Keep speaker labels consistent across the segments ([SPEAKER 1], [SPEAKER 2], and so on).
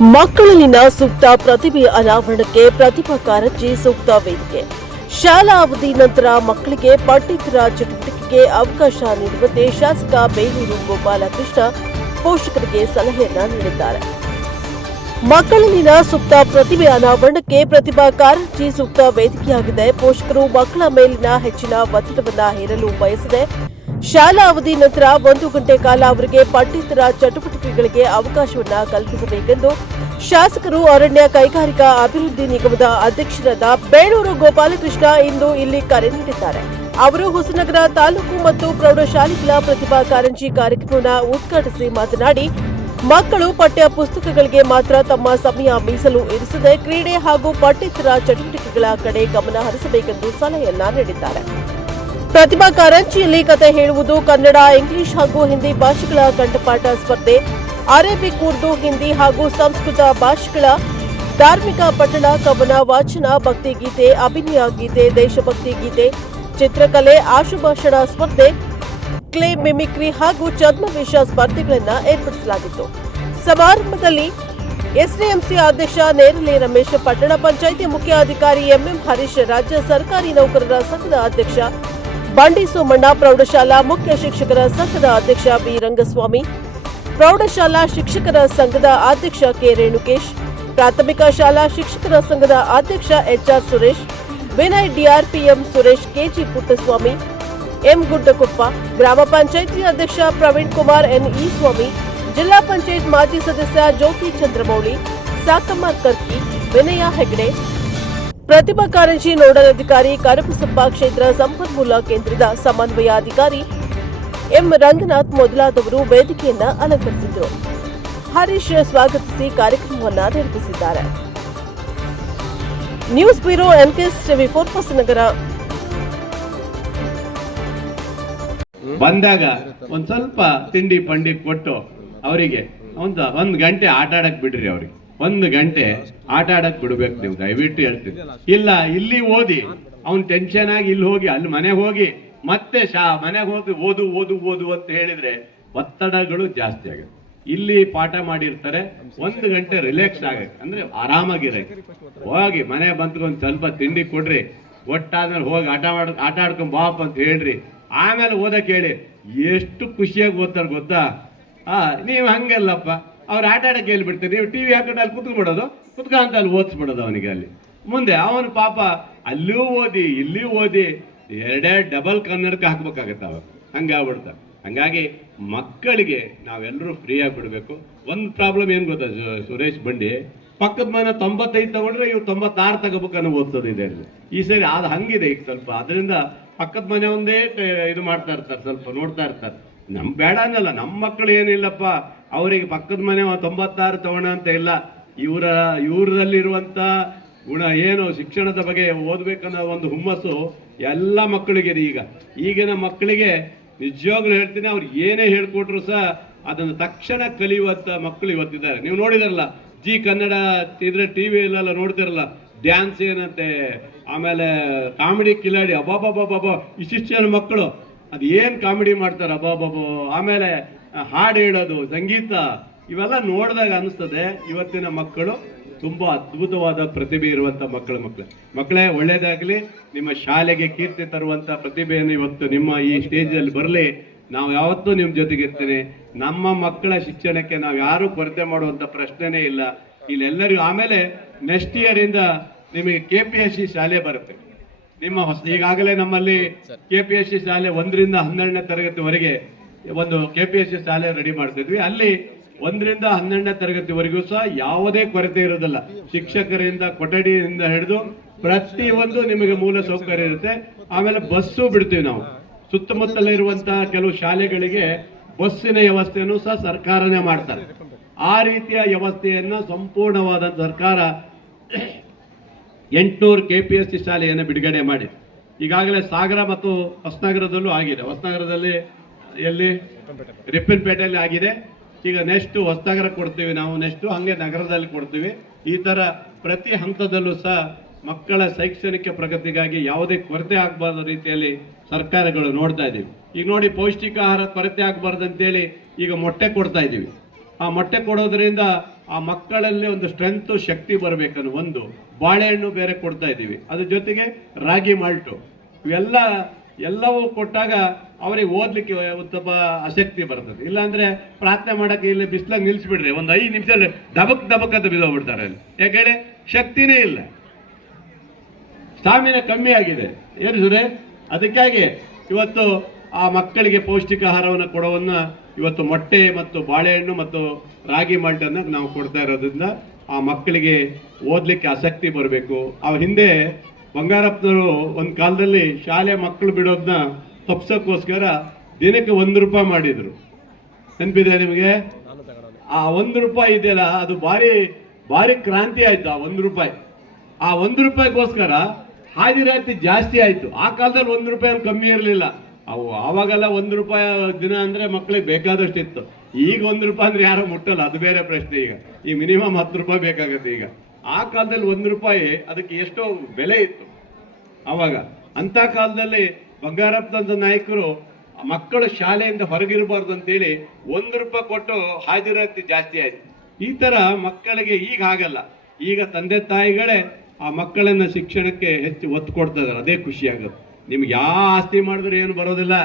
[SPEAKER 1] ಮಕ್ಕಳಲ್ಲಿನ ಸೂಕ್ತ ಪ್ರತಿಭೆ ಅನಾವರಣಕ್ಕೆ ಪ್ರತಿಭಾ ಕಾರಂಜಿ ಸೂಕ್ತ ವೇದಿಕೆ. ಶಾಲಾ ಅವಧಿ ನಂತರ ಮಕ್ಕಳಿಗೆ ಪಠ್ಯೇತರ ಚಟುವಟಿಕೆಗೆ ಅವಕಾಶ ನೀಡುವಂತೆ ಶಾಸಕ ಬೇಲೂರು ಗೋಪಾಲಕೃಷ್ಣ ಪೋಷಕರಿಗೆ ಸಲಹೆಯನ್ನ ನೀಡಿದ್ದಾರೆ. ಮಕ್ಕಳಲ್ಲಿನ ಸೂಕ್ತ ಪ್ರತಿಭೆ ಅನಾವರಣಕ್ಕೆ ಪ್ರತಿಭಾ ಕಾರಂಜಿ ಸೂಕ್ತ ವೇದಿಕೆಯಾಗಿದೆ. ಪೋಷಕರು ಮಕ್ಕಳ ಮೇಲಿನ ಹೆಚ್ಚಿನ ಒತ್ತಡವನ್ನ ಹೇರಲು ಬಯಸದೆ. ಶಾಲಾ ಅವಧಿ ನಂತರ ಒಂದು ಗಂಟೆ ಕಾಲ ಅವರಿಗೆ ಪಠ್ಯೇತರ ಚಟುವಟಿಕೆಗಳಿಗೆ ಅವಕಾಶವನ್ನ ಕಲ್ಪಿಸಬೇಕೆಂದು ಶಾಸಕರು ಅರಣ್ಯ ಕೈಗಾರಿಕಾ ಅಭಿವೃದ್ಧಿ ನಿಗಮದ ಅಧ್ಯಕ್ಷರಾದ ಬೇಳೂರು ಗೋಪಾಲಕೃಷ್ಣ ಇಂದು ಇಲ್ಲಿ ಕರೆ ನೀಡಿದ್ದಾರೆ. ಅವರು ಹೊಸನಗರ ತಾಲೂಕು ಮತ್ತು ಪ್ರೌಢಶಾಲೆಗಳ ಪ್ರತಿಭಾ ಕಾರಂಜಿ ಕಾರ್ಯಕ್ರಮವನ್ನು ಉದ್ಘಾಟಿಸಿ ಮಾತನಾಡಿ, ಮಕ್ಕಳು ಪಠ್ಯ ಪುಸ್ತಕಗಳಿಗೆ ಮಾತ್ರ ತಮ್ಮ ಸಮಯ ಮೀಸಲು ಇರಿಸದೆ ಕ್ರೀಡೆ ಹಾಗೂ ಪಠ್ಯೇತರ ಚಟುವಟಿಕೆಗಳ ಕಡೆ ಗಮನ ಹರಿಸಬೇಕೆಂದು ಸಲಹೆಯನ್ನ ನೀಡಿದ್ದಾರೆ. ಪ್ರತಿಭಾ ಕಾರಂಜಿಯಲ್ಲಿ ಕತೆ ಹೇಳುವುದು ಕನ್ನಡ, ಇಂಗ್ಲಿಷ್ ಹಾಗೂ ಹಿಂದಿ ಭಾಷೆಗಳ ಕಂಠಪಾಠ ಸ್ಪರ್ಧೆ. ಅರೇಬಿಕ್ ಉರ್ದು ಹಿಂದಿ ಹಾಗೂ ಸಂಸ್ಕೃತ ಭಾಷೆಗಳ ಧಾರ್ಮಿಕ ಪಠಣ, ಕವನ, ವಾಚನ, ಭಕ್ತಿಗೀತೆ, ಅಭಿನಯ ಗೀತೆ, ದೇಶಭಕ್ತಿ ಗೀತೆ, ಚಿತ್ರಕಲೆ, ಆಶುಭಾಷಣ ಸ್ಪರ್ಧೆ, ಕ್ಲೇ ಮಿಮಿಕ್ರಿ ಹಾಗೂ ಛದ್ಮವೇಷ ಸ್ಪರ್ಧೆಗಳನ್ನು ಏರ್ಪಡಿಸಲಾಗಿತ್ತು. ಸಮಾರಂಭದಲ್ಲಿ ಎಸ್ಡಿಎಂಸಿ ಅಧ್ಯಕ್ಷ ನೇರಲೆ ರಮೇಶ್, ಪಟ್ಟಣ ಪಂಚಾಯಿತಿ ಮುಖ್ಯ ಅಧಿಕಾರಿ ಎಂಎಂ ಹರೀಶ್, ರಾಜ್ಯ ಸರ್ಕಾರಿ ನೌಕರರ ಸಂಘದ ಅಧ್ಯಕ್ಷ ಬಂಡಿ ಸೋಮಣ್ಣ ಪ್ರೌಢಶಾಲಾ ಮುಖ್ಯ ಶಿಕ್ಷಕರ ಸಂಘದ ಅಧ್ಯಕ್ಷ ಬಿ. ರಂಗಸ್ವಾಮಿ, ಪ್ರೌಢಶಾಲಾ ಶಿಕ್ಷಕರ ಸಂಘದ ಅಧ್ಯಕ್ಷ ಕೆ. ರೇಣುಕೇಶ್, ಪ್ರಾಥಮಿಕ ಶಾಲಾ ಶಿಕ್ಷಕರ ಸಂಘದ ಅಧ್ಯಕ್ಷ HR Suresh, Vinay DRPM Suresh KG Puttaswamy, M. Guddakoppa, ಗ್ರಾಮ ಪಂಚಾಯಿತಿ ಅಧ್ಯಕ್ಷ ಪ್ರವೀಣ್ ಕುಮಾರ್, ಎನ್. ಇ. ಸ್ವಾಮಿ, ಜಿಲ್ಲಾ ಪಂಚಾಯತ್ ಮಾಜಿ ಸದಸ್ಯ ಜ್ಯೋತಿ ಚಂದ್ರಮೌಳಿ, ಸಾಕಮ್ಮ ಕರ್ಕಿ, ವಿನಯ ಹೆಗಡೆ ಪ್ರತಿಭಾ ಕಾರಂಜಿ ನೋಡಲ್ ಅಧಿಕಾರಿ ಕರಪಸಪ್ಪ ಕ್ಷೇತ್ರ ಸಂಪನ್ಮೂಲ ಕೇಂದ್ರದ ಸಮನ್ವಯಾಧಿಕಾರಿ ಎಂ ರಂಗನಾಥ್ ಮೊದಲಾದವರು ವೇದಿಕೆಯನ್ನ ಅಲಂಕರಿಸಿದರು. ಹರೀಶ್ ಸ್ವಾಗತಿಸಿ ಕಾರ್ಯಕ್ರಮವನ್ನ ನಿರೂಪಿಸಿದ್ದಾರೆ news bureau NKS TV four ನಗರ
[SPEAKER 2] ಬಂದಾಗ ಒಂದ್ ಸ್ವಲ್ಪ ತಿಂಡಿ ಪಂಡಿ ಕೊಟ್ಟು ಅವರಿಗೆ ಒಂದು, ಒಂದ್ ಗಂಟೆ ಆಟ ಆಡಕ್ ಬಿಡ್ರಿ ಅವ್ರಿಗೆ. ಒಂದು ಗಂಟೆ ಆಟ ಆಡಕ್ ಬಿಡ್ಬೇಕು ನೀವು, ದಯವಿಟ್ಟು ಹೇಳ್ತೀನಿ. ಇಲ್ಲ, ಇಲ್ಲಿ ಓದಿ. ಅವ್ನ್ ಟೆನ್ಷನ್ ಆಗಿ ಇಲ್ಲಿ ಹೋಗಿ, ಅಲ್ಲಿ ಮನೆ ಹೋಗಿ, ಮತ್ತೆ ಶಾ, ಮನೆಗೆ ಹೋಗಿ ಓದು ಓದು ಓದು ಅಂತ ಹೇಳಿದ್ರೆ ಒತ್ತಡಗಳು ಜಾಸ್ತಿ ಆಗುತ್ತೆ. ಇಲ್ಲಿ ಪಾಠ ಮಾಡಿರ್ತಾರೆ, ಒಂದು ಗಂಟೆ ರಿಲ್ಯಾಕ್ಸ್ ಆಗಕ್ಕೆ, ಅಂದ್ರೆ ಆರಾಮಾಗಿರಕ್ಕೆ. ಹೋಗಿ, ಮನೆ ಬಂತು ಒಂದು ಸ್ವಲ್ಪ ತಿಂಡಿ ಕೊಡ್ರಿ, ಒಟ್ಟಾದ್ಮೇಲೆ ಹೋಗಿ ಆಟ ಆಡ, ಆಟ ಆಡ್ಕೊಂಡ್ ಬಾಪ್ ಅಂತ ಹೇಳ್ರಿ. ಆಮೇಲೆ ಓದಕ್ಕೆ ಹೇಳಿ, ಎಷ್ಟು ಖುಷಿಯಾಗಿ ಓದ್ತಾರೆ ಗೊತ್ತಾ? ಆ, ನೀವು ಹಂಗಲ್ಲಪ್ಪ. ಅವ್ರು ಆಟ ಆಡಕ್ಕೆ ಹೇಳ್ಬಿಡ್ತಾರೆ. ನೀವು ಟಿವಿ ಹಾಕೊಂಡು ಅಲ್ಲಿ ಕುತ್ಕೊಂಡ್ಬಿಡೋದು ಕುತ್ಕೊಂತ ಅಲ್ಲಿ ಓದಿಸ್ಬಿಡೋದು ಅವನಿಗೆ ಅಲ್ಲಿ. ಮುಂದೆ ಅವನು ಪಾಪ ಅಲ್ಲೂ ಓದಿ ಇಲ್ಲಿಯೂ ಓದಿ, ಎರಡೇ ಡಬಲ್ ಕನ್ನಡಕ ಹಾಕ್ಬೇಕಾಗತ್ತೆ ಅವ. ಹಂಗಾಗ್ಬಿಡ್ತಾರೆ ಹಂಗಾಗಿ ಮಕ್ಕಳಿಗೆ ನಾವೆಲ್ಲರೂ ಫ್ರೀ ಆಗಿ ಬಿಡಬೇಕು. ಒಂದು ಪ್ರಾಬ್ಲಮ್ ಏನು ಗೊತ್ತಾ ಸುರೇಶ್ ಬಂಡಿ? ಪಕ್ಕದ ಮನೆ ತೊಂಬತ್ತೈದು ತಗೊಂಡ್ರೆ ಇವು ತೊಂಬತ್ತಾರು ತಗೋಬೇಕನ್ನೋ ಓದ್ತದಿದೆ ಇದೆ ಈ ಸರಿ ಅದು ಹಂಗಿದೆ ಈಗ ಸ್ವಲ್ಪ. ಅದರಿಂದ ಪಕ್ಕದ ಮನೆ ಒಂದೇ ಇದು ಮಾಡ್ತಾ ಇರ್ತಾರೆ, ಸ್ವಲ್ಪ ನೋಡ್ತಾ ಇರ್ತಾರೆ. ನಮ್ಮ ಬೇಡ ಅನ್ನಲ್ಲ ನಮ್ಮ ಮಕ್ಕಳು ಏನಿಲ್ಲಪ್ಪ. ಅವರಿಗೆ ಪಕ್ಕದ ಮನೆ ತೊಂಬತ್ತಾರು ತಗೋಣ ಅಂತ ಇಲ್ಲ. ಇವರ ಇವರದಲ್ಲಿರುವಂಥ ಗುಣ ಏನು? ಶಿಕ್ಷಣದ ಬಗ್ಗೆ ಓದಬೇಕನ್ನೋ ಒಂದು ಹುಮ್ಮಸ್ಸು ಎಲ್ಲ ಮಕ್ಕಳಿಗಿದೆ ಈಗ. ಈಗಿನ ಮಕ್ಕಳಿಗೆ ನಿಜವಾಗ್ಲೂ ಹೇಳ್ತೀನಿ, ಅವ್ರು ಏನೇ ಹೇಳ್ಕೊಟ್ರು ಸಹ ಅದನ್ನು ತಕ್ಷಣ ಕಲಿಯುವಂತ ಮಕ್ಕಳು ಇವತ್ತಿದ್ದಾರೆ. ನೀವು ನೋಡಿದಾರಲ್ಲ, ಜಿ ಕನ್ನಡ ಇದ್ರೆ ಟಿವಿ ಇಲ್ಲೆಲ್ಲ ನೋಡ್ತಿರಲ್ಲ, ಡ್ಯಾನ್ಸ್ ಏನಂತೆ, ಆಮೇಲೆ ಕಾಮಿಡಿ ಕಿಲಾಡಿ ಅಬಾಬಾಬಾಬಾಬಾ ಇಷ್ಟಿಷ್ಟು ಜನ ಮಕ್ಕಳು. ಅದು ಏನು ಕಾಮಿಡಿ ಮಾಡ್ತಾರೆ ಅಬಾಬಾಬು ಆಮೇಲೆ ಹಾಡು ಹೇಳೋದು ಸಂಗೀತ, ಇವೆಲ್ಲ ನೋಡಿದಾಗ ಅನಿಸ್ತದೆ. ಇವತ್ತಿನ ಮಕ್ಕಳು ತುಂಬಾ ಅದ್ಭುತವಾದ ಪ್ರತಿಭೆ ಇರುವಂಥ ಮಕ್ಕಳ ಮಕ್ಕಳು ಮಕ್ಕಳೇ, ಒಳ್ಳೇದಾಗ್ಲಿ. ನಿಮ್ಮ ಶಾಲೆಗೆ ಕೀರ್ತಿ ತರುವಂತ ಪ್ರತಿಭೆಯನ್ನು ಇವತ್ತು ನಿಮ್ಮ ಈ ಸ್ಟೇಜ್ ಅಲ್ಲಿ ಬರಲಿ. ನಾವು ಯಾವತ್ತೂ ನಿಮ್ಮ ಜೊತೆಗಿರ್ತೀನಿ ನಮ್ಮ ಮಕ್ಕಳ ಶಿಕ್ಷಣಕ್ಕೆ ನಾವು ಯಾರು ಕೊರತೆ ಮಾಡುವಂಥ ಪ್ರಶ್ನೆನೇ ಇಲ್ಲ. ಇಲ್ಲೆಲ್ಲರಿಗೂ ಆಮೇಲೆ ನೆಕ್ಸ್ಟ್ ಇಯರ್ ಇಂದ ನಿಮಗೆ ಕೆ ಪಿ ಎಸ್ ಸಿ ಶಾಲೆ ಬರುತ್ತೆ. ನಿಮ್ಮ ಹೊಸ ಈಗಾಗಲೇ ನಮ್ಮಲ್ಲಿ ಕೆ ಪಿ ಎಸ್ ಸಿ ಶಾಲೆ ಒಂದರಿಂದ ಹನ್ನೆರಡನೇ ತರಗತಿವರೆಗೆ ಒಂದು ಕೆ ಪಿ ಎಸ್ ಸಿ ಶಾಲೆ ರೆಡಿ ಮಾಡ್ತಿದ್ವಿ. ಅಲ್ಲಿ ಒಂದರಿಂದ ಹನ್ನೆರಡನೇ ತರಗತಿವರೆಗೂ ಸಹ ಯಾವುದೇ ಕೊರತೆ ಇರೋದಿಲ್ಲ. ಶಿಕ್ಷಕರಿಂದ, ಕೊಠಡಿಯಿಂದ ಹಿಡಿದು ಪ್ರತಿಯೊಂದು ನಿಮಗೆ ಮೂಲ ಸೌಕರ್ಯ ಇರುತ್ತೆ. ಆಮೇಲೆ ಬಸ್ಸು ಬಿಡ್ತೀವಿ ನಾವು. ಸುತ್ತಮುತ್ತಲೇ ಇರುವಂತಹ ಕೆಲವು ಶಾಲೆಗಳಿಗೆ ಬಸ್ಸಿನ ವ್ಯವಸ್ಥೆಯನ್ನು ಸಹ ಸರ್ಕಾರನೇ ಮಾಡ್ತಾರೆ. ಆ ರೀತಿಯ ವ್ಯವಸ್ಥೆಯನ್ನ ಸಂಪೂರ್ಣವಾದ ಸರ್ಕಾರ ಎಂಟುನೂರು ಕೆ ಪಿ ಎಸ್ ಸಿ ಶಾಲೆಯನ್ನು ಬಿಡುಗಡೆ ಮಾಡಿ ಈಗಾಗಲೇ ಸಾಗರ ಮತ್ತು ಹೊಸನಗರದಲ್ಲೂ ಆಗಿದೆ. ಹೊಸನಗರದಲ್ಲಿ ಎಲ್ಲಿ? ರಿಪ್ಪನ್ಪೇಟೆಯಲ್ಲಿ ಆಗಿದೆ. ಈಗ ನೆಕ್ಸ್ಟ್ ಹೊಸನಗರ ಕೊಡ್ತೀವಿ ನಾವು. ನೆಕ್ಸ್ಟ್ ಹಂಗೆ ನಗರದಲ್ಲಿ ಕೊಡ್ತೀವಿ. ಈ ತರ ಪ್ರತಿ ಹಂತದಲ್ಲೂ ಸಹ ಮಕ್ಕಳ ಶೈಕ್ಷಣಿಕ ಪ್ರಗತಿಗಾಗಿ ಯಾವುದೇ ಕೊರತೆ ಆಗಬಾರ್ದ ರೀತಿಯಲ್ಲಿ ಸರ್ಕಾರಗಳು ನೋಡ್ತಾ ಇದ್ದೀವಿ. ಈಗ ನೋಡಿ ಪೌಷ್ಟಿಕ ಆಹಾರ ಕೊರತೆ ಆಗಬಾರ್ದು ಅಂತೇಳಿ ಈಗ ಮೊಟ್ಟೆ ಕೊಡ್ತಾ ಇದ್ದೀವಿ. ಆ ಮೊಟ್ಟೆ ಕೊಡೋದ್ರಿಂದ ಆ ಮಕ್ಕಳಲ್ಲಿ ಒಂದು ಸ್ಟ್ರೆಂತ್ ಶಕ್ತಿ ಬರಬೇಕನ್ನು ಒಂದು. ಬಾಳೆಹಣ್ಣು ಬೇರೆ ಕೊಡ್ತಾ ಇದ್ದೀವಿ. ಅದ್ರ ಜೊತೆಗೆ ರಾಗಿ ಮಾಲ್ಟು. ಇವೆಲ್ಲ ಎಲ್ಲವೂ ಕೊಟ್ಟಾಗ ಅವರಿಗೆ ಓದ್ಲಿಕ್ಕೆ ಉತ್ತಮ ಆಸಕ್ತಿ ಬರ್ತದೆ. ಇಲ್ಲಾಂದ್ರೆ ಪ್ರಾರ್ಥನೆ ಮಾಡಕ್ಕೆ ಇಲ್ಲಿ ಬಿಸಿಲಾಗ ನಿಲ್ಸಿಬಿಡ್ರಿ. ಒಂದು ಐದು ನಿಮಿಷದಲ್ಲಿ ದಬಕ್ ದಬಕ್ ಅಂತ ಬಿದ್ದೋಗ್ಬಿಡ್ತಾರೆ ಅಲ್ಲಿ. ಯಾಕಂದ್ರೆ ಶಕ್ತಿನೇ ಇಲ್ಲ. ಸ್ಟಾಮಿನ ಕಮ್ಮಿ ಆಗಿದೆ. ಏನು ಸುರೇ? ಅದಕ್ಕಾಗಿ ಇವತ್ತು ಆ ಮಕ್ಕಳಿಗೆ ಪೌಷ್ಟಿಕ ಆಹಾರವನ್ನು ಕೊಡೋವನ್ನ ಇವತ್ತು ಮೊಟ್ಟೆ ಮತ್ತು ಬಾಳೆಹಣ್ಣು ಮತ್ತು ರಾಗಿ ಮಾಲ್ಟನ್ನು ನಾವು ಕೊಡ್ತಾ ಇರೋದ್ರಿಂದ ಆ ಮಕ್ಕಳಿಗೆ ಓದಲಿಕ್ಕೆ ಆಸಕ್ತಿ ಬರಬೇಕು. ಆ ಹಿಂದೆ ಬಂಗಾರಪ್ಪನವರು ಒಂದು ಕಾಲದಲ್ಲಿ ಶಾಲೆ ಮಕ್ಕಳು ಬಿಡೋದನ್ನ ತಪ್ಸೋಕ್ಕೋಸ್ಕರ ದಿನಕ್ಕೆ ಒಂದು ರೂಪಾಯಿ ಮಾಡಿದರು. ನೆನಪಿದೆ ನಿಮಗೆ? ಆ ಒಂದು ರೂಪಾಯಿ ಇದೆಯಲ್ಲ, ಅದು ಭಾರಿ ಭಾರಿ ಕ್ರಾಂತಿ ಆಯಿತು ಆ ಒಂದು ರೂಪಾಯಿ. ಆ ಒಂದು ರೂಪಾಯಿಗೋಸ್ಕರ ಹಾಜರಾತಿ ಜಾಸ್ತಿ ಆಯಿತು. ಆ ಕಾಲದಲ್ಲಿ ಒಂದು ರೂಪಾಯಿ ಕಮ್ಮಿ ಇರಲಿಲ್ಲ. ಅವು ಆವಾಗೆಲ್ಲ ಒಂದು ರೂಪಾಯಿ ದಿನ ಅಂದರೆ ಮಕ್ಕಳಿಗೆ ಬೇಕಾದಷ್ಟು ಇತ್ತು ಈಗ ಒಂದು ರೂಪಾಯಿ ಅಂದರೆ ಯಾರೂ ಮುಟ್ಟಲ್ಲ, ಅದು ಬೇರೆ ಪ್ರಶ್ನೆ ಈಗ. ಈ ಮಿನಿಮಮ್ ಹತ್ತು ರೂಪಾಯಿ ಬೇಕಾಗುತ್ತೆ ಈಗ. ಆ ಕಾಲದಲ್ಲಿ ಒಂದು ರೂಪಾಯಿ ಅದಕ್ಕೆ ಎಷ್ಟೋ ಬೆಲೆ ಇತ್ತು. ಅವಾಗ ಅಂಥ ಕಾಲದಲ್ಲಿ ಬಂಗಾರಪ್ಪನಂತ ನಾಯಕರು ಮಕ್ಕಳು ಶಾಲೆಯಿಂದ ಹೊರಗಿರಬಾರ್ದು ಅಂತೇಳಿ ಒಂದು ರೂಪಾಯಿ ಕೊಟ್ಟು ಹಾಜರಾತಿ ಜಾಸ್ತಿ ಆಯ್ತು. ಈ ಥರ ಮಕ್ಕಳಿಗೆ ಈಗ ಆಗಲ್ಲ ಈಗ ತಂದೆ ತಾಯಿಗಳೇ ಆ ಮಕ್ಕಳನ್ನ ಶಿಕ್ಷಣಕ್ಕೆ ಹೆಚ್ಚು ಒತ್ತು ಕೊಡ್ತಾ ಅದೇ ಖುಷಿಯಾಗುತ್ತೆ ನಿಮ್ಗೆ ಯಾವ ಆಸ್ತಿ ಮಾಡಿದ್ರೆ ಏನು ಬರೋದಿಲ್ಲ.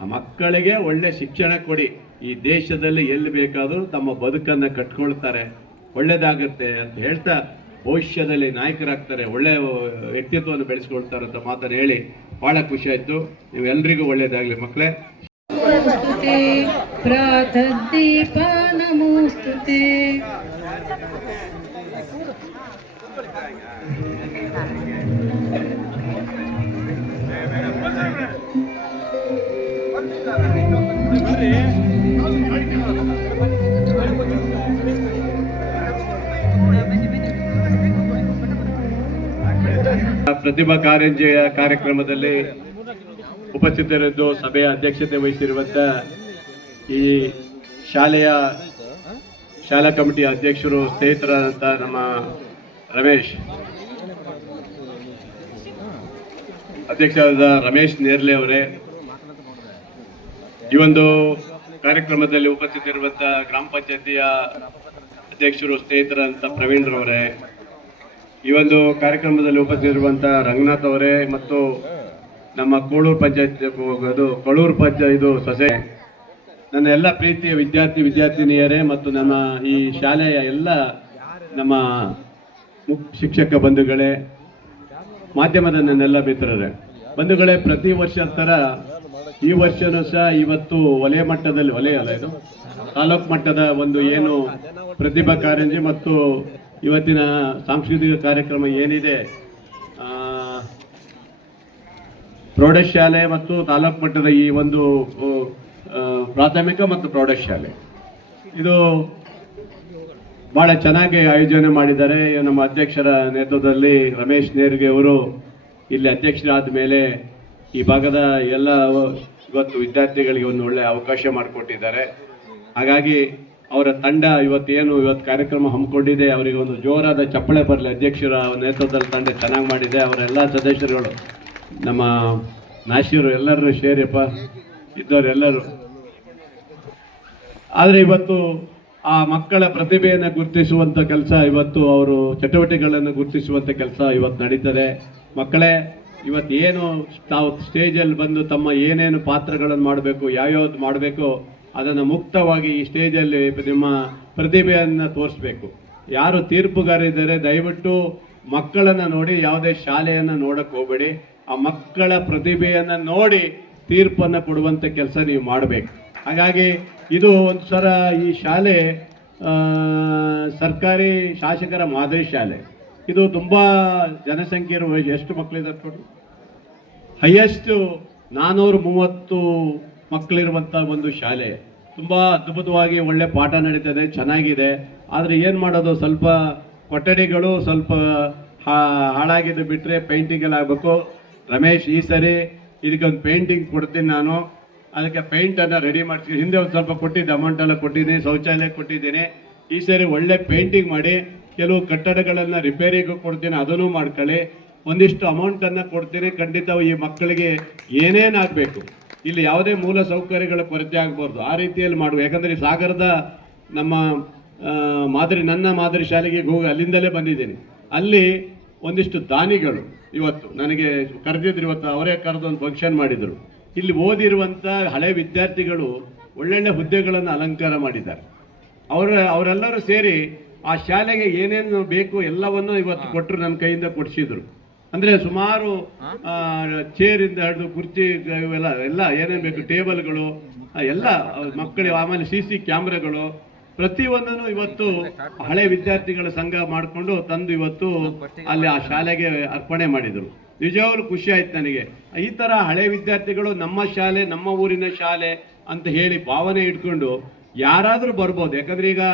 [SPEAKER 2] ಆ ಮಕ್ಕಳಿಗೆ ಒಳ್ಳೆ ಶಿಕ್ಷಣ ಕೊಡಿ. ಈ ದೇಶದಲ್ಲಿ ಎಲ್ಲಿ ಬೇಕಾದರೂ ತಮ್ಮ ಬದುಕನ್ನು ಕಟ್ಕೊಳ್ತಾರೆ. ಒಳ್ಳೇದಾಗುತ್ತೆ ಅಂತ ಹೇಳ್ತಾ ಭವಿಷ್ಯದಲ್ಲಿ ನಾಯಕರಾಗ್ತಾರೆ ಒಳ್ಳೆ ವ್ಯಕ್ತಿತ್ವವನ್ನು ಬೆಳೆಸ್ಕೊಳ್ತಾರೆ ಅಂತ ಮಾತನ್ನು ಹೇಳಿ ಬಹಳ ಖುಷಿ ಆಯಿತು ನೀವೆಲ್ಲರಿಗೂ ಒಳ್ಳೇದಾಗಲಿ ಮಕ್ಕಳೇ ಪ್ರತಿಭಾ ಕಾರಂಜಿಯ ಕಾರ್ಯಕ್ರಮದಲ್ಲಿ ಉಪಸ್ಥಿತರಿದ್ದು ಸಭೆಯ ಅಧ್ಯಕ್ಷತೆ ವಹಿಸಿರುವಂತ ಈ ಶಾಲೆಯ ಶಾಲಾ ಕಮಿಟಿಯ ಅಧ್ಯಕ್ಷರು ಸ್ನೇಹಿತರಾದಂಥ ನಮ್ಮ ರಮೇಶ್, ಅಧ್ಯಕ್ಷರಾದ ರಮೇಶ್ ನೇರ್ಲೆ ಅವರೇ. ಈ ಒಂದು ಕಾರ್ಯಕ್ರಮದಲ್ಲಿ ಉಪಸ್ಥಿತರಿರುವಂತ ಗ್ರಾಮ ಪಂಚಾಯತಿಯ ಅಧ್ಯಕ್ಷರು ಸ್ನೇಹಿತರಂತ ಪ್ರವೀಣ್ ರವರೇ. ಈ ಒಂದು ಕಾರ್ಯಕ್ರಮದಲ್ಲಿ ಉಪಸ್ಥಿತಿರುವಂಥ ರಂಗನಾಥ್ ಅವರೇ ಮತ್ತು ನಮ್ಮ ಕೋಳೂರು ಪಂಚಾಯತ್, ಅದು ಕೋಳೂರು ಪಂಚಾಯತ್ ಇದು ಸೊಸೆ. ನನ್ನ ಎಲ್ಲ ಪ್ರೀತಿಯ ವಿದ್ಯಾರ್ಥಿ ವಿದ್ಯಾರ್ಥಿನಿಯರೇ ಮತ್ತು ನಮ್ಮ ಈ ಶಾಲೆಯ ಎಲ್ಲ ನಮ್ಮ ಶಿಕ್ಷಕ ಬಂಧುಗಳೇ, ಮಾಧ್ಯಮದ ನನ್ನೆಲ್ಲ ಮಿತ್ರರೇ. ಬಂಧುಗಳೇ, ಪ್ರತಿ ವರ್ಷ ತರ ಈ ವರ್ಷನೂ ಸಹ ಇವತ್ತು ವಲಯ ಮಟ್ಟದಲ್ಲಿ, ವಲಯ ಇದು, ತಾಲೂಕು ಮಟ್ಟದ ಒಂದು ಏನು ಪ್ರತಿಭಾ ಕಾರಂಜಿ ಮತ್ತು ಇವತ್ತಿನ ಸಾಂಸ್ಕೃತಿಕ ಕಾರ್ಯಕ್ರಮ ಏನಿದೆ ಪ್ರೌಢಶಾಲೆ ಮತ್ತು ತಾಲೂಕು ಮಟ್ಟದ ಈ ಒಂದು ಪ್ರಾಥಮಿಕ ಮತ್ತು ಪ್ರೌಢಶಾಲೆ. ಇದು ಬಹಳ ಚೆನ್ನಾಗಿ ಆಯೋಜನೆ ಮಾಡಿದ್ದಾರೆ. ನಮ್ಮ ಅಧ್ಯಕ್ಷರ ನೇತೃತ್ವದಲ್ಲಿ ರಮೇಶ್ ನೇರ್ಗೆ ಅವರು ಇಲ್ಲಿ ಅಧ್ಯಕ್ಷರಾದ ಮೇಲೆ ಈ ಭಾಗದ ಎಲ್ಲ ಇವತ್ತು ವಿದ್ಯಾರ್ಥಿಗಳಿಗೆ ಒಂದು ಒಳ್ಳೆ ಅವಕಾಶ ಮಾಡಿಕೊಟ್ಟಿದ್ದಾರೆ. ಹಾಗಾಗಿ ಅವರ ತಂಡ ಇವತ್ತೇನು ಇವತ್ತು ಕಾರ್ಯಕ್ರಮ ಹಮ್ಮಿಕೊಂಡಿದೆ, ಅವರಿಗೆ ಒಂದು ಜೋರಾದ ಚಪ್ಪಳೆ ಬರಲಿ. ಅಧ್ಯಕ್ಷರ ನೇತೃತ್ವದಲ್ಲಿ ತಂಡ ಚೆನ್ನಾಗಿ ಮಾಡಿದೆ. ಅವರೆಲ್ಲ ಸದಸ್ಯರುಗಳು, ನಮ್ಮ ನಾಶಿರು ಎಲ್ಲರೂ ಸೇರಿಯಪ್ಪ ಇದ್ದವರೆಲ್ಲರೂ. ಆದರೆ ಇವತ್ತು ಆ ಮಕ್ಕಳ ಪ್ರತಿಭೆಯನ್ನು ಗುರುತಿಸುವಂಥ ಕೆಲಸ ಇವತ್ತು, ಅವರು ಚಟುವಟಿಕೆಗಳನ್ನು ಗುರುತಿಸುವಂಥ ಕೆಲಸ ಇವತ್ತು ನಡೀತದೆ. ಮಕ್ಕಳೇ ಇವತ್ತು ಏನು ತಾವು ಸ್ಟೇಜಲ್ಲಿ ಬಂದು ತಮ್ಮ ಏನೇನು ಪಾತ್ರಗಳನ್ನು ಮಾಡಬೇಕು, ಯಾವ್ಯಾವ್ದು ಮಾಡಬೇಕು ಅದನ್ನು ಮುಕ್ತವಾಗಿ ಈ ಸ್ಟೇಜಲ್ಲಿ ನಿಮ್ಮ ಪ್ರತಿಭೆಯನ್ನು ತೋರಿಸ್ಬೇಕು. ಯಾರು ತೀರ್ಪುಗಾರಿದ್ದಾರೆ ದಯವಿಟ್ಟು ಮಕ್ಕಳನ್ನು ನೋಡಿ, ಯಾವುದೇ ಶಾಲೆಯನ್ನು ನೋಡಕ್ಕೆ ಹೋಗಬೇಡಿ. ಆ ಮಕ್ಕಳ ಪ್ರತಿಭೆಯನ್ನು ನೋಡಿ ತೀರ್ಪನ್ನು ಕೊಡುವಂಥ ಕೆಲಸ ನೀವು ಮಾಡಬೇಕು. ಹಾಗಾಗಿ ಇದು ಒಂದು ಸರ ಈ ಶಾಲೆ ಸರ್ಕಾರಿ ಶಾಸಕರ ಮಾದರಿ ಶಾಲೆ. ಇದು ತುಂಬ ಜನಸಂಖ್ಯೆ ಇರುವ ಎಷ್ಟು ಮಕ್ಕಳಿದ್ದಾರೆ ನೋಡಿ ಹೈಯೆಸ್ಟು ನಾನ್ನೂರು ಮೂವತ್ತು ಮಕ್ಕಳಿರುವಂಥ ಒಂದು ಶಾಲೆ. ತುಂಬ ಅದ್ಭುತವಾಗಿ ಒಳ್ಳೆ ಪಾಠ ನಡೀತದೆ, ಚೆನ್ನಾಗಿದೆ. ಆದರೆ ಏನು ಮಾಡೋದು, ಸ್ವಲ್ಪ ಕೊಠಡಿಗಳು ಸ್ವಲ್ಪ ಹಾಳಾಗಿದ್ದು ಬಿಟ್ಟರೆ ಪೇಂಟಿಂಗ್ ಎಲ್ಲ ಆಗಬೇಕು. ರಮೇಶ್, ಈ ಸರಿ ಇದಕ್ಕೊಂದು ಪೇಂಟಿಂಗ್ ಕೊಡ್ತೀನಿ ನಾನು. ಅದಕ್ಕೆ ಪೇಂಟನ್ನು ರೆಡಿ ಮಾಡಿಸಿ, ಹಿಂದೆ ಒಂದು ಸ್ವಲ್ಪ ಕೊಟ್ಟಿದ್ದೆ ಅಮೌಂಟ್ ಎಲ್ಲ ಕೊಟ್ಟಿದ್ದೀನಿ, ಶೌಚಾಲಯ ಕೊಟ್ಟಿದ್ದೀನಿ. ಈ ಸರಿ ಒಳ್ಳೆ ಪೇಂಟಿಂಗ್ ಮಾಡಿ, ಕೆಲವು ಕಟ್ಟಡಗಳನ್ನು ರಿಪೇರಿಗೂ ಕೊಡ್ತೀನಿ, ಅದನ್ನು ಮಾಡ್ಕೊಳ್ಳಿ. ಒಂದಿಷ್ಟು ಅಮೌಂಟನ್ನು ಕೊಡ್ತೀನಿ ಖಂಡಿತ ಈ ಮಕ್ಕಳಿಗೆ ಏನೇನು ಆಗಬೇಕು? ಇಲ್ಲಿ ಯಾವುದೇ ಮೂಲ ಸೌಕರ್ಯಗಳ ಕೊರತೆ ಆಗಬಾರ್ದು. ಆ ರೀತಿಯಲ್ಲಿ ಮಾಡುವ. ಯಾಕಂದರೆ ಸಾಗರದ ನಮ್ಮ ಮಾದರಿ ನನ್ನ ಮಾದರಿ ಶಾಲೆಗೆ ಹೋಗಿ ಅಲ್ಲಿಂದಲೇ ಬಂದಿದ್ದೀನಿ. ಅಲ್ಲಿ ಒಂದಿಷ್ಟು ದಾನಿಗಳು ಇವತ್ತು ನನಗೆ ಕರೆದಿದ್ರು. ಇವತ್ತು ಅವರೇ ಕರೆದು ಒಂದು ಫಂಕ್ಷನ್ ಮಾಡಿದರು. ಇಲ್ಲಿ ಓದಿರುವಂಥ ಹಳೆ ವಿದ್ಯಾರ್ಥಿಗಳು ಒಳ್ಳೊಳ್ಳೆ ಹುದ್ದೆಗಳನ್ನು ಅಲಂಕಾರ ಮಾಡಿದ್ದಾರೆ. ಅವರ ಅವರೆಲ್ಲರೂ ಸೇರಿ ಆ ಶಾಲೆಗೆ ಏನೇನು ಬೇಕು ಎಲ್ಲವನ್ನು ಇವತ್ತು ಕೊಟ್ಟರು ನನ್ನ ಕೈಯಿಂದ ಕೊಡಿಸಿದ್ರು. ಅಂದ್ರೆ ಸುಮಾರು ಚೇರಿಂದ ಹಿಡಿದು ಕುರ್ಚಿ ಇವೆಲ್ಲ ಎಲ್ಲ ಏನೇನು ಬೇಕು ಟೇಬಲ್ಗಳು ಎಲ್ಲ ಮಕ್ಕಳಿಗೆ ಆಮೇಲೆ ಸಿ ಸಿ ಕ್ಯಾಮ್ರಾಗಳು ಪ್ರತಿಯೊಂದನ್ನು ಇವತ್ತು ಹಳೆ ವಿದ್ಯಾರ್ಥಿಗಳ ಸಂಘ ಮಾಡಿಕೊಂಡು ತಂದು ಇವತ್ತು ಅಲ್ಲಿ ಆ ಶಾಲೆಗೆ ಅರ್ಪಣೆ ಮಾಡಿದರು. ನಿಜವಾಗ್ಲೂ ಖುಷಿ ಆಯ್ತು ನನಗೆ. ಈ ತರ ಹಳೆ ವಿದ್ಯಾರ್ಥಿಗಳು ನಮ್ಮ ಶಾಲೆ ನಮ್ಮ ಊರಿನ ಶಾಲೆ ಅಂತ ಹೇಳಿ ಭಾವನೆ ಇಟ್ಕೊಂಡು ಯಾರಾದರೂ ಬರ್ಬೋದು. ಯಾಕಂದ್ರೆ ಈಗ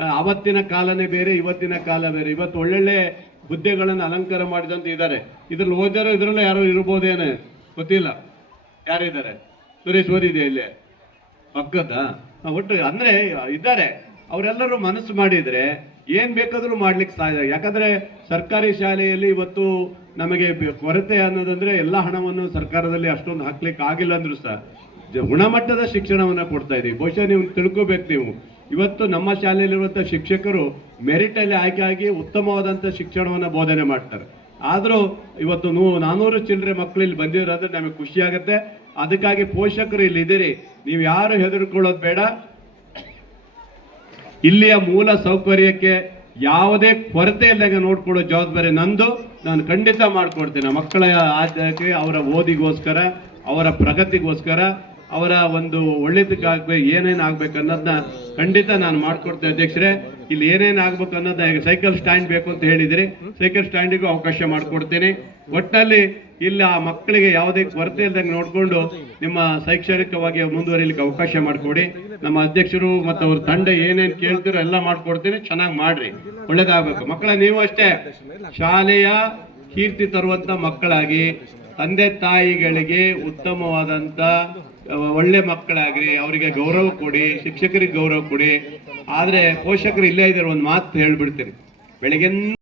[SPEAKER 2] ಅವತ್ತಿನ ಕಾಲನೇ ಬೇರೆ, ಇವತ್ತಿನ ಕಾಲ ಬೇರೆ. ಇವತ್ತು ಒಳ್ಳೊಳ್ಳೆ ಹುದ್ದೆಗಳನ್ನು ಅಲಂಕಾರ ಮಾಡಿದಂತ ಇದ್ದಾರೆ. ಇದ್ರಲ್ಲಿ ಓದಿರೋ ಇದ್ರಲ್ಲೂ ಯಾರೋ ಇರ್ಬೋದೇನೆ? ಗೊತ್ತಿಲ್ಲ. ಯಾರಿದ್ದಾರೆ? ಸುರೇಶ್ ಓದಿದೆ ಇಲ್ಲಿ? ಪಕ್ಕದ? ಒಟ್ಟು ಅಂದ್ರೆ, ಇದ್ದಾರೆ. ಅವರೆಲ್ಲರೂ ಮನಸ್ಸು ಮಾಡಿದ್ರೆ ಏನ್ ಬೇಕಾದ್ರೂ ಮಾಡ್ಲಿಕ್ಕೆ ಸಾಧ್ಯ. ಯಾಕಂದ್ರೆ ಸರ್ಕಾರಿ ಶಾಲೆಯಲ್ಲಿ ಇವತ್ತು ನಮಗೆ ಕೊರತೆ ಅನ್ನೋದಂದ್ರೆ ಎಲ್ಲ ಹಣವನ್ನು ಸರ್ಕಾರದಲ್ಲಿ ಅಷ್ಟೊಂದು ಹಾಕ್ಲಿಕ್ಕೆ ಆಗಿಲ್ಲ ಅಂದ್ರೂ ಸಹ. ಗುಣಮಟ್ಟದ ಶಿಕ್ಷಣವನ್ನ ಕೊಡ್ತಾ ಇದೀವಿ. ಬಹುಶಃ ನೀವು ತಿಳ್ಕೊಬೇಕು ನೀವು. ಇವತ್ತು ನಮ್ಮ ಶಾಲೆಯಲ್ಲಿರುವಂಥ ಶಿಕ್ಷಕರು ಮೆರಿಟ್ ಅಲ್ಲಿ ಆಯ್ಕೆ ಆಗಿ ಉತ್ತಮವಾದಂಥ ಶಿಕ್ಷಣವನ್ನು ಬೋಧನೆ ಮಾಡ್ತಾರೆ. ಆದರೂ ಇವತ್ತು ನೂ ನಾನೂರು ಚಿಲ್ಲರೆ ಮಕ್ಕಳು ಇಲ್ಲಿ ಬಂದಿರೋದ್ರೆ ನಮಗೆ ಖುಷಿಯಾಗುತ್ತೆ ಅದಕ್ಕಾಗಿ ಪೋಷಕರು ಇಲ್ಲಿ ಇದ್ದೀರಿ. ನೀವು ಯಾರು ಹೆದರ್ಕೊಳ್ಳೋದು ಬೇಡ. ಇಲ್ಲಿಯ ಮೂಲ ಸೌಕರ್ಯಕ್ಕೆ ಯಾವುದೇ ಕೊರತೆ ಇಲ್ಲದಂಗೆ ನೋಡ್ಕೊಳ್ಳೋ ಜವಾಬ್ದಾರಿ ನಂದು. ನಾನು ಖಂಡಿತ ಮಾಡ್ಕೊಡ್ತೇನೆ. ಮಕ್ಕಳ ಆದ್ಯಕ್ಕೆ, ಅವರ ಓದಿಗೋಸ್ಕರ, ಅವರ ಪ್ರಗತಿಗೋಸ್ಕರ ಅವರ ಒಂದು ಒಳ್ಳೇದಕ್ಕಾಗ್ಬೇಕು ಏನೇನು ಆಗ್ಬೇಕು ಅನ್ನೋದನ್ನ ಖಂಡಿತ ನಾನು ಮಾಡ್ಕೊಡ್ತೇನೆ ಅಧ್ಯಕ್ಷರೇ ಇಲ್ಲಿ ಏನೇನು ಆಗ್ಬೇಕು ಅನ್ನೋದನ್ನ ಸೈಕಲ್ ಸ್ಟ್ಯಾಂಡ್ ಬೇಕು ಅಂತ ಹೇಳಿದಿರಿ. ಸೈಕಲ್ ಸ್ಟ್ಯಾಂಡಿಗೂ ಅವಕಾಶ ಮಾಡಿಕೊಡ್ತೀನಿ. ಒಟ್ಟಲ್ಲಿ ಇಲ್ಲಿ ಆ ಮಕ್ಕಳಿಗೆ ಯಾವುದೇ ಕೊರತೆ ಇಲ್ದಂಗೆ ನೋಡಿಕೊಂಡು ನಿಮ್ಮ ಶೈಕ್ಷಣಿಕವಾಗಿ ಮುಂದುವರಿಲಿಕ್ಕೆ ಅವಕಾಶ ಮಾಡಿಕೊಡಿ. ನಮ್ಮ ಅಧ್ಯಕ್ಷರು ಮತ್ತು ಅವ್ರ ತಂಡ ಏನೇನು ಕೇಳ್ತಿರೋ ಎಲ್ಲ ಮಾಡ್ಕೊಡ್ತೀನಿ. ಚೆನ್ನಾಗಿ ಮಾಡ್ರಿ. ಒಳ್ಳೇದಾಗಬೇಕು. ಮಕ್ಕಳ ನೀವು ಅಷ್ಟೇ. ಶಾಲೆಯ ಕೀರ್ತಿ ತರುವಂಥ ಮಕ್ಕಳಾಗಿ ತಂದೆ ತಾಯಿಗಳಿಗೆ ಉತ್ತಮವಾದಂತ ಅಹ್, ಒಳ್ಳೆ ಮಕ್ಕಳಾಗ್ರಿ, ಅವರಿಗೆ ಗೌರವ ಕೊಡಿ, ಶಿಕ್ಷಕರಿಗೆ ಗೌರವ ಕೊಡಿ. ಆದ್ರೆ ಪೋಷಕರು ಇಲ್ಲೇ ಇದ್ದಾರೆ, ಒಂದು ಮಾತು ಹೇಳ್ಬಿಡ್ತೀನಿ. ಬೆಳಗ್ಗೆ